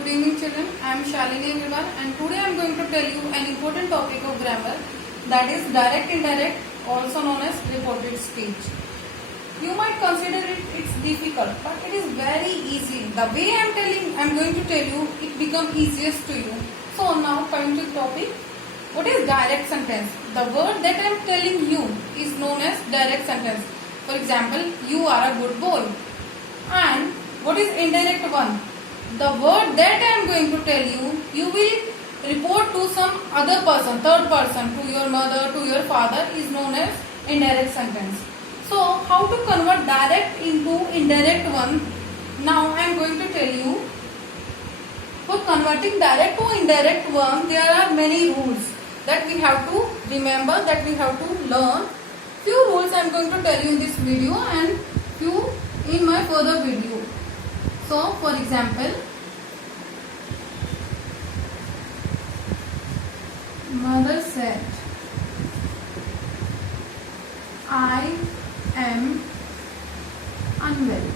Good evening children, I am Shalini Agarwal and today I am going to tell you an important topic of grammar, that is direct indirect, also known as reported speech. You might consider it's difficult, but it is very easy. The way I am going to tell you, it becomes easiest to you. So now coming to the topic, what is direct sentence? The word that I am telling you is known as direct sentence. For example, you are a good boy. And what is indirect one? The word that I am going to tell you, you will report to some other person, third person, to your mother, to your father, is known as indirect sentence. So how to convert direct into indirect one? Now I am going to tell you. For converting direct to indirect one, there are many rules that we have to remember, that we have to learn. Few rules I am going to tell you in this video and few in my further video. So, for example, mother said, I am unwell.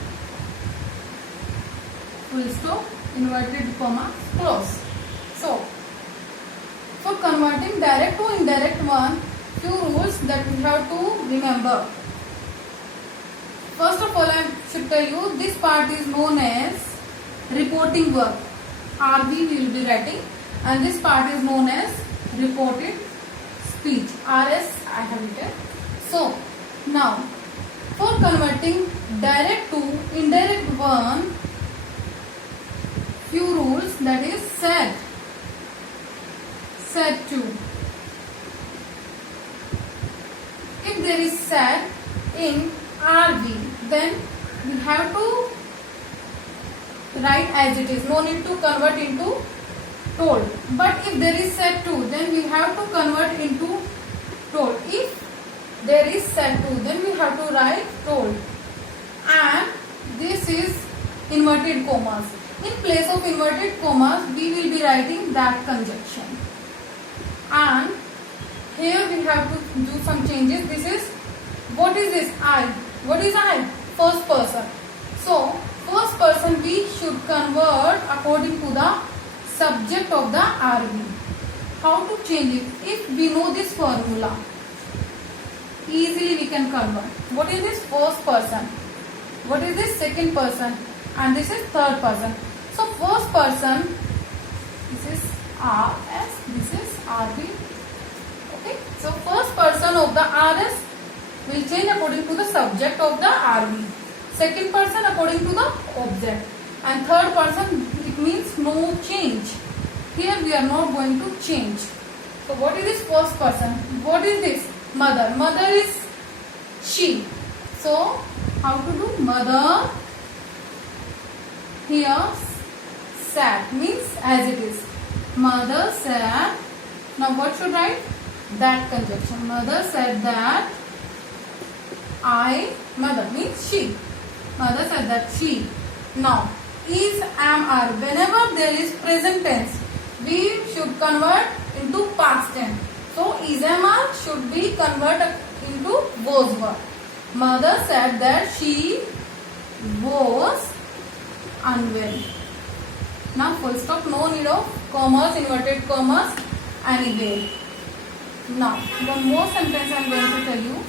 Full stop, inverted comma, close. So, for converting direct to indirect one, few rules that we have to remember. First of all, I should tell you, this part is known as reporting verb. RV we will be writing, and this part is known as reported speech. RS I have written. So, now, for converting direct to indirect one, few rules, that is said, said to. If there is said in RV, then we have to write as it is. No need to convert into told. But if there is said to, then we have to convert into told. If there is said to, then we have to write told. And this is inverted commas. In place of inverted commas, we will be writing that conjunction. And here we have to do some changes. This is, what is this? I. What is I? First person. So, first person we should convert according to the subject of the RV. How to change it? If we know this formula, easily we can convert. What is this? First person. What is this? Second person. And this is third person. So, first person, this is RS, this is RV. Okay. So, first person of the RS will change according to the subject of the RV. Second person according to the object. And third person, it means no change. Here we are not going to change. So what is this first person? What is this? Mother. Mother is she. So how to do? Mother. Here sat means as it is. Mother sat. Now what should write? That conjunction. Mother said that mother means she. Mother said that she. Now, is, am, are. Whenever there is present tense, we should convert into past tense. So, is, am, are should be converted into was verb. Mother said that she was unwell. Now, full stop. No need of commas, inverted commas anywhere. Now, one more sentence I am going to tell you.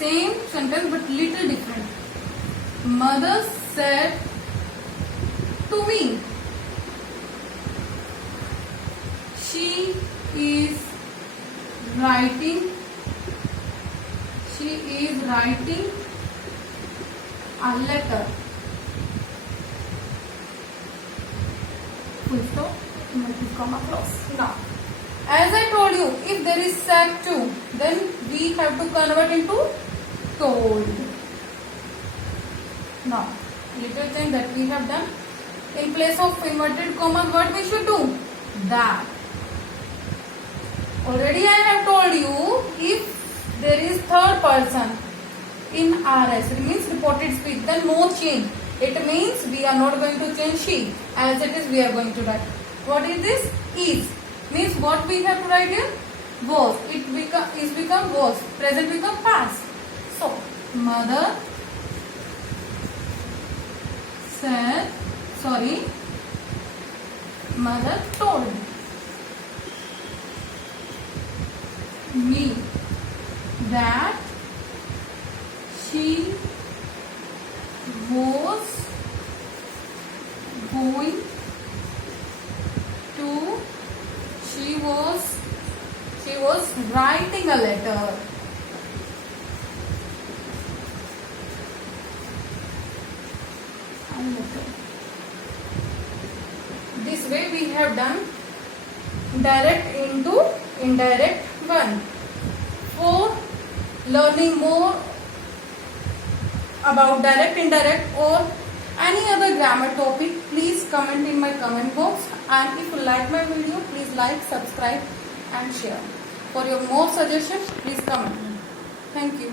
Same sentence but little different. Mother said to me, she is writing a letter. Full stop, inverted comma, close. Now, as I told you, if there is said to, then we have to convert into told. Now, little thing that we have done. In place of inverted commas, what we should do? That. Already I have told you, if there is third person in RS, it means reported speech, then no change. It means we are not going to change she. As it is, we are going to write. What is this? Is. Means what we have to write here? Was. It become was. Present become past. So, mother said, sorry, mother told me that she was going to, she was writing a letter. This way we have done direct into indirect one. For learning more about direct, indirect or any other grammar topic, please comment in my comment box, and if you like my video, please like, subscribe and share. For your more suggestions, please comment. Thank you.